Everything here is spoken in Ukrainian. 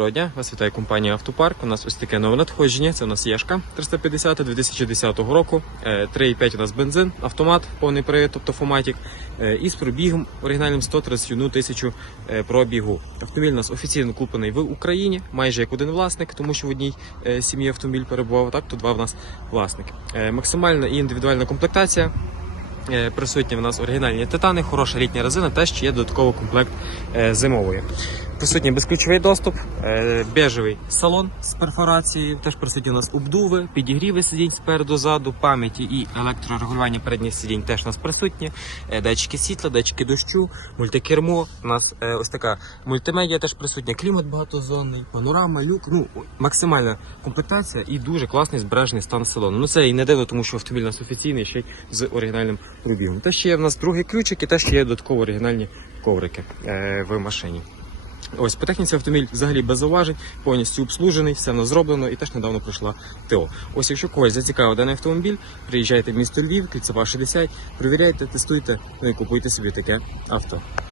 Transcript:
Доброго дня, вас вітає компанія Автопарк. У нас ось таке нове надходження. Це у нас Єшка 350 2010 року. Е, 3,5 у нас бензин, автомат, повний привід, тобто фоматік. е, І з пробігом оригінальним 131 тисячу е, пробігу. Автомобіль у нас офіційно куплений в Україні, майже як один власник, тому що в одній е, сім'ї автомобіль перебував. Так, то два в нас власники. Е, Максимальна і індивідуальна комплектація. Е, Присутні в нас оригінальні титани, хороша літня резина, ще є додатковий комплект е, зимової. Присутній безключовий доступ, е, бежевий салон з перфорацією, теж присутні у нас обдуви, підігріви сидінь спереду ззаду, пам'яті і електрорегулювання передніх сидінь теж у нас присутні. Е, Датчики світла, датчики дощу, мультикермо. У нас е, ось така мультимедіа теж присутня, клімат багатозонний, панорама, люк. Ну максимальна комплектація і дуже класний збережений стан салону. Ну це і не дивно, тому що автомобіль у нас офіційний ще й з оригінальним пробігом. Те ще є в нас другий ключик і теж є додатково оригінальні коврики в машині. Ось по техніці автомобіль взагалі без зауважень, повністю обслужений, все зроблено і теж недавно пройшла ТО. Ось якщо когось зацікавив даний автомобіль, приїжджайте в місто Львів, Кільцева 60, перевіряйте, тестуйте, ну і купуйте собі таке авто.